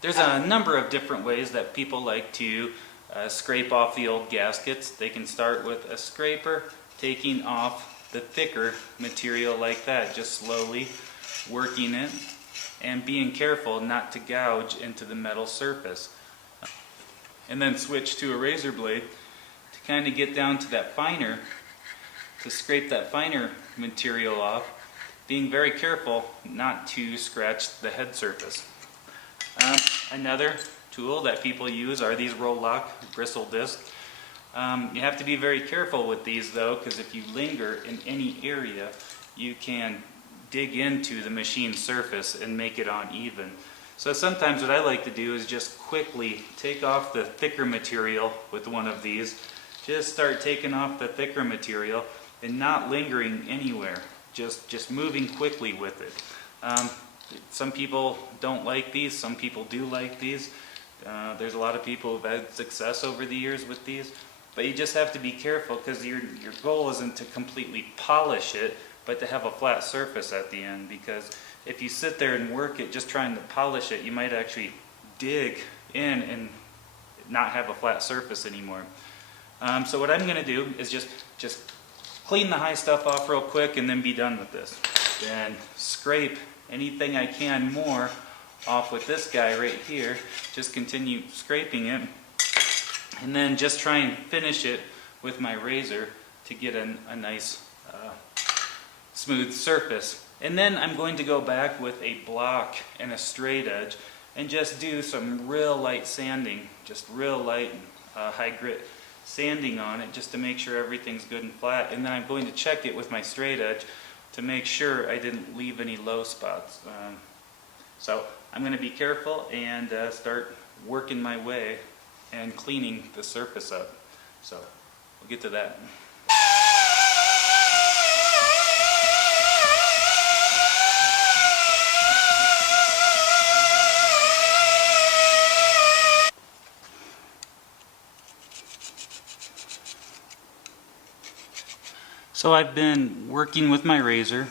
There's a number of different ways that people like to scrape off the old gaskets. They can start with a scraper, taking off the thicker material like that, just slowly working it and being careful not to gouge into the metal surface. And then switch to a razor blade to kind of get down to that finer, to scrape that finer material off, being very careful not to scratch the head surface. Another tool that people use are these roll-lock bristle discs. You have to be very careful with these though, because if you linger in any area, you can dig into the machine surface and make it uneven. So sometimes what I like to do is just quickly take off the thicker material with one of these. Just start taking off the thicker material and not lingering anywhere. Just moving quickly with it. Some people don't like these, some people do like these. There's a lot of people who've had success over the years with these. But you just have to be careful because your goal isn't to completely polish it, but to have a flat surface at the end. Because if you sit there and work it just trying to polish it, you might actually dig in and not have a flat surface anymore. So what I'm going to do is just clean the high stuff off real quick and then be done with this. Then scrape anything I can more off with this guy right here. Just continue scraping it. And then just try and finish it with my razor to get a nice smooth surface. And then I'm going to go back with a block and a straight edge and just do some real light sanding, just real light high grit sanding on it just to make sure everything's good and flat. And then I'm going to check it with my straight edge to make sure I didn't leave any low spots. So I'm going to be careful and start working my way and cleaning the surface up. So we'll get to that. So I've been working with my razor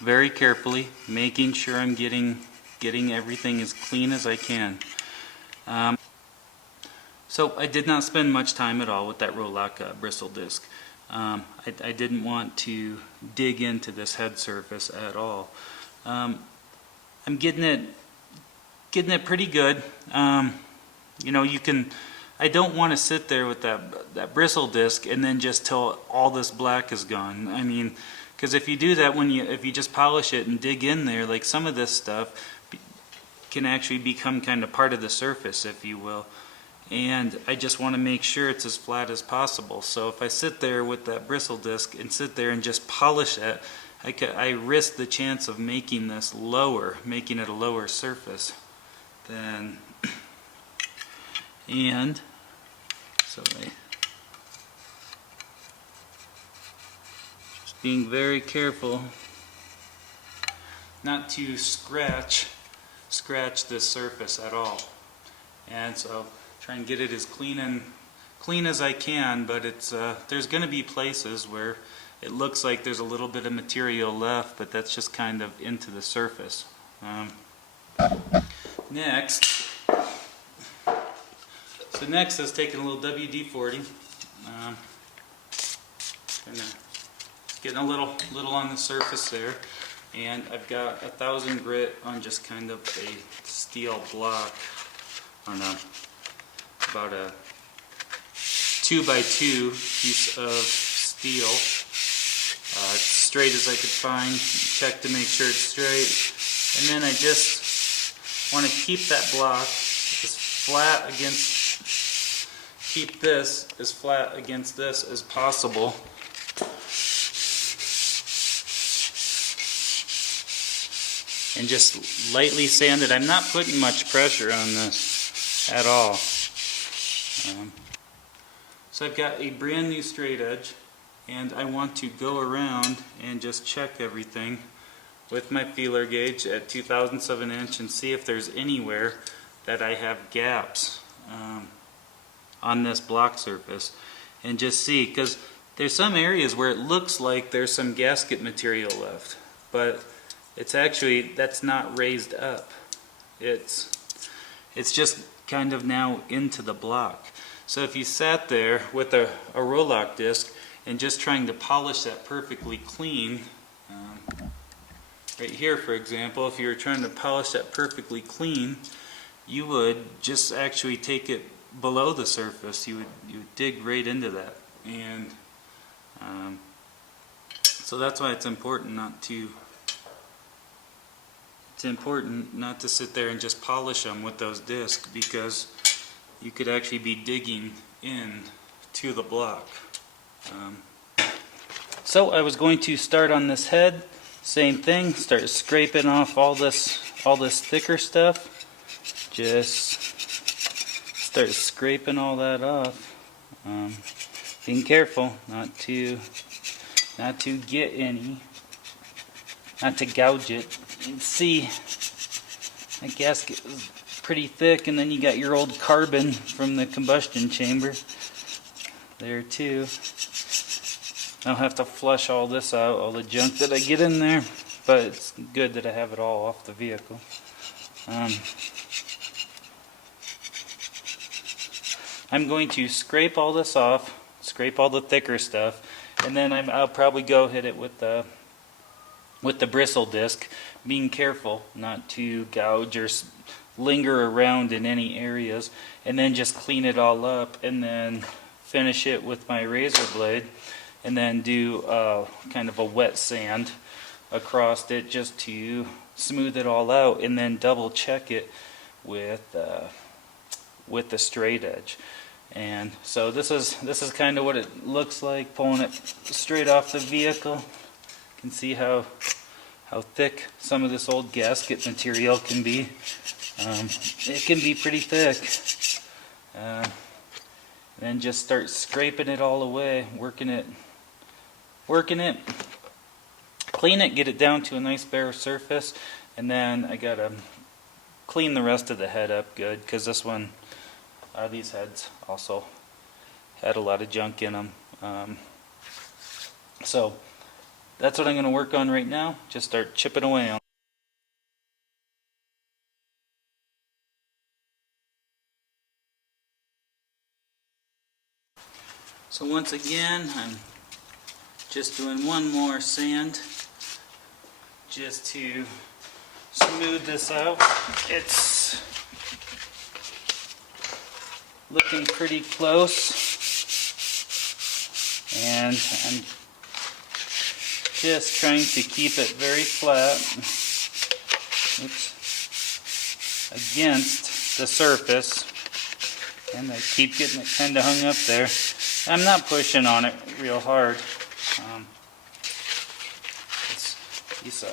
very carefully, making sure I'm getting everything as clean as I can. So I did not spend much time at all with that roll-lock bristle disc. I didn't want to dig into this head surface at all. I'm getting it pretty good. You know, you can. I don't want to sit there with that bristle disc and then just till all this black is gone. I mean, because if you do that, if you just polish it and dig in there, like some of this stuff can actually become kind of part of the surface, if you will. And I just want to make sure it's as flat as possible. So if I sit there with that bristle disc and sit there and just polish it, I risk the chance of making this lower, making it a lower surface than. And so just being very careful not to scratch this surface at all. And so try and get it as clean as I can, but it's there's going to be places where it looks like there's a little bit of material left, but that's just kind of into the surface. Next is taking a little WD-40, getting a little on the surface there, and I've got 1000 grit on just kind of a steel block on about a 2x2 piece of steel, as straight as I could find. Check to make sure it's straight, and then I just want to keep that block as flat against. Keep this as flat against this as possible. And just lightly sand it. I'm not putting much pressure on this at all. So I've got a brand new straight edge, and I want to go around and just check everything with my feeler gauge at 2/1000 inch and see if there's anywhere that I have gaps on this block surface, and just see, because there's some areas where it looks like there's some gasket material left, but it's actually, that's not raised up. It's It's just kind of now into the block. So if you sat there with a Rolock disc and just trying to polish that perfectly clean, right here for example, if you were trying to polish that perfectly clean, you would just actually take it below the surface. You would dig right into that. And so that's why it's important not to sit there and just polish them with those discs, because you could actually be digging in to the block. So I was going to start on this head, same thing, start scraping off all this thicker stuff. Just start scraping all that off. Being careful not to get any, not to gouge it. You can see that gasket is pretty thick, and then you got your old carbon from the combustion chamber there too. I'll have to flush all this out, all the junk that I get in there, but it's good that I have it all off the vehicle. I'm going to scrape all this off, scrape all the thicker stuff, and then I'll probably go hit it with the bristle disc, being careful not to gouge or linger around in any areas, and then just clean it all up, and then finish it with my razor blade, and then do kind of a wet sand across it just to smooth it all out, and then double check it with the straight edge. And so this is kind of what it looks like pulling it straight off the vehicle. You can see how thick some of this old gasket material can be. It can be pretty thick. Then just start scraping it all away, working it, clean it, get it down to a nice bare surface, and then I gotta clean the rest of the head up good, because this one, these heads also had a lot of junk in them. So that's what I'm going to work on right now. Just start chipping away on. So once again, I'm just doing one more sand just to smooth this out. It's looking pretty close, and I'm just trying to keep it very flat against the surface, and I keep getting it kind of hung up there. I'm not pushing on it real hard. It's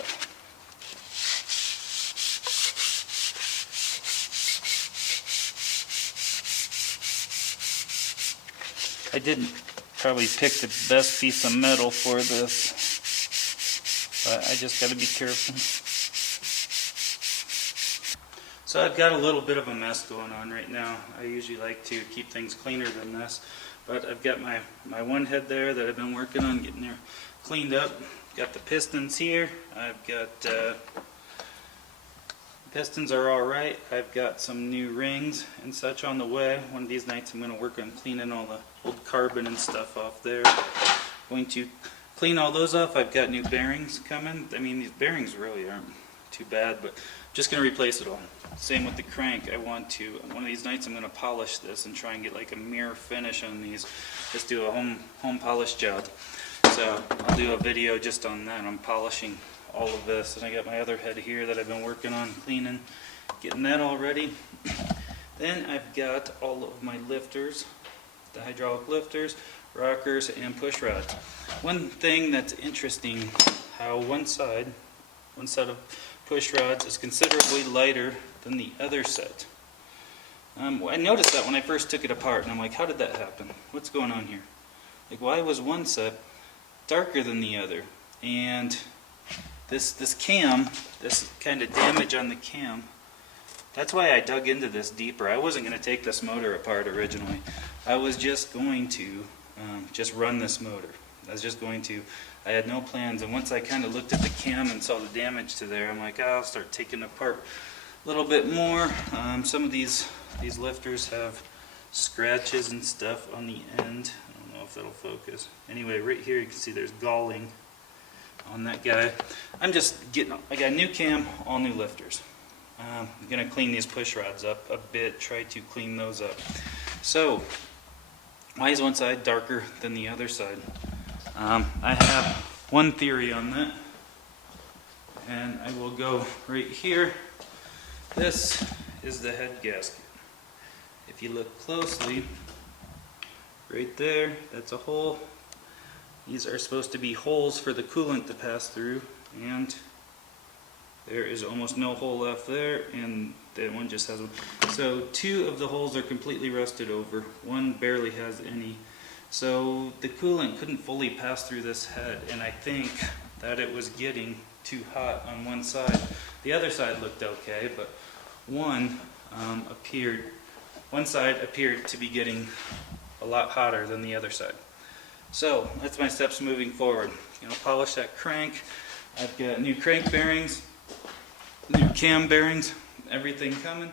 I didn't probably pick the best piece of metal for this, but I just got to be careful. So I've got a little bit of a mess going on right now. I usually like to keep things cleaner than this, but I've got my one head there that I've been working on getting there cleaned up. Got the pistons here. I've got pistons are all right. I've got some new rings and such on the way. One of these nights I'm going to work on cleaning all the old carbon and stuff off there. Going to clean all those off. I've got new bearings coming. I mean, these bearings really aren't too bad, but I'm just going to replace it all. Same with the crank. One of these nights I'm going to polish this and try and get like a mirror finish on these. Just do a home polish job. So I'll do a video just on that. I'm polishing all of this, and I got my other head here that I've been working on cleaning, getting that all ready. Then I've got all of my lifters, the hydraulic lifters, rockers, and push rods. One thing that's interesting, how one set of push rods is considerably lighter than the other set. I noticed that when I first took it apart, and I'm like, how did that happen? What's going on here? Like, why was one set darker than the other? And this cam, this kind of damage on the cam, that's why I dug into this deeper. I wasn't going to take this motor apart originally. I was just going to just run this motor. I had no plans, and once I kind of looked at the cam and saw the damage to there, I'm like, I'll start taking apart a little bit more. Some of these lifters have scratches and stuff on the end. I don't know if that'll focus. Anyway, right here you can see there's galling on that guy. I got a new cam, all new lifters. I'm going to clean these push rods up a bit, try to clean those up. So, why is one side darker than the other side? I have one theory on that, and I will go right here. This is the head gasket. If you look closely, right there, that's a hole. These are supposed to be holes for the coolant to pass through, and there is almost no hole left there, and that one just has one. So 2 of the holes are completely rusted over. One barely has any. So the coolant couldn't fully pass through this head, and I think that it was getting too hot on one side. The other side looked okay, but one side appeared to be getting a lot hotter than the other side. So that's my steps moving forward. Polish that crank. I've got new crank bearings, new cam bearings, everything coming.